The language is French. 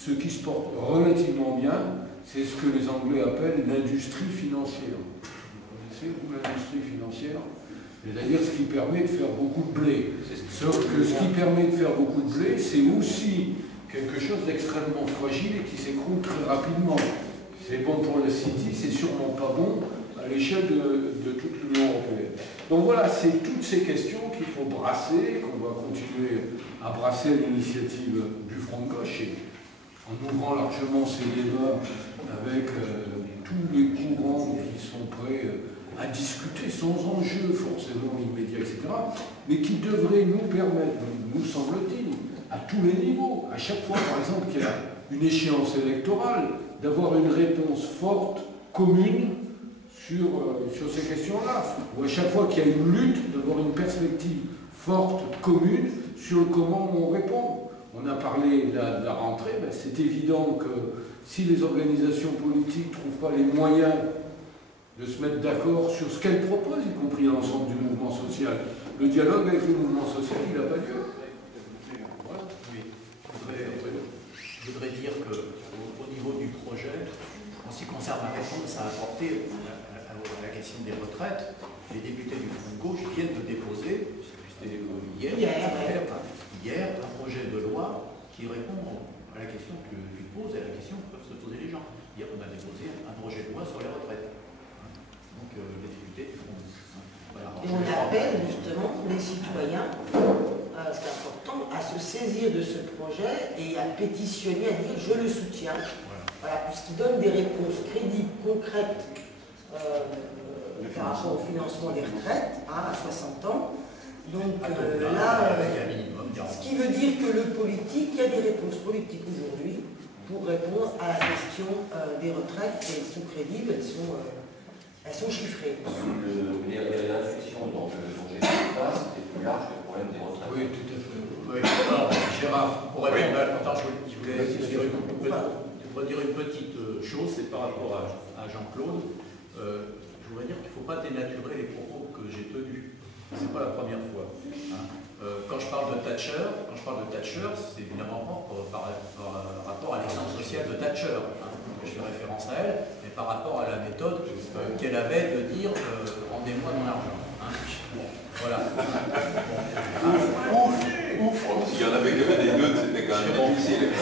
ce qui se porte relativement bien, c'est ce que les Anglais appellent l'industrie financière. Vous connaissez, vous, l'industrie financière? C'est-à-dire ce qui permet de faire beaucoup de blé. Sauf que ce qui permet de faire beaucoup de blé, c'est aussi quelque chose d'extrêmement fragile et qui s'écroule très rapidement. C'est bon pour la City, c'est sûrement pas bon à l'échelle de toute l'Union européenne. Donc voilà, c'est toutes ces questions qu'il faut brasser, qu'on va continuer à brasser à l'initiative du Front de Gauche, et en ouvrant largement ces débats avec tous les courants qui sont prêts à discuter sans enjeu forcément immédiat, etc., mais qui devraient nous permettre, nous semble-t-il, à tous les niveaux, à chaque fois par exemple qu'il y a une échéance électorale, d'avoir une réponse forte, commune, sur ces questions-là, ou à chaque fois qu'il y a une lutte, d'avoir une perspective forte, commune, sur comment on répond. On a parlé de la rentrée, ben c'est évident que si les organisations politiques ne trouvent pas les moyens de se mettre d'accord sur ce qu'elles proposent, y compris l'ensemble du mouvement social, le dialogue avec le mouvement social, il n'a pas lieu. Voilà. Oui. Je voudrais dire qu'au niveau du projet, en ce qui concerne la réponse à apporter à la question des retraites, les députés du Front de Gauche viennent de déposer, c'était hier, un projet de loi qui répond à la question que tu poses et à la question que peuvent se poser les gens. Hier, on a déposé un projet de loi sur les retraites. Donc, les députés font... Voilà, et on appelle justement les citoyens, c'est important, à se saisir de ce projet et à pétitionner, à dire je le soutiens. Voilà, puisqu'il donne des réponses crédibles, concrètes par rapport au financement des retraites à 60 ans. Donc là, ce qui veut dire que le politique, il y a des réponses politiques aujourd'hui pour répondre à la question des retraites, et elles sont crédibles, elles sont chiffrées. Les réflexions dont j'ai fait face est plus large que le problème des retraites. Oui, tout à fait. Oui, alors, Gérard, pour répondre à... Attends, je voulais dire une petite chose, c'est par rapport à Jean-Claude. Je voudrais dire qu'il ne faut pas dénaturer les propos que j'ai tenus. Ce n'est pas la première fois. Hein. Quand je parle de Thatcher, c'est évidemment par rapport à l'exemple social de Thatcher. Hein. Je fais référence à elle, mais par rapport à la méthode qu'elle avait de dire rendez-moi mon argent. Hein. Bon, voilà. Ouf, s'il y en avait que des deux, c'était quand même difficile.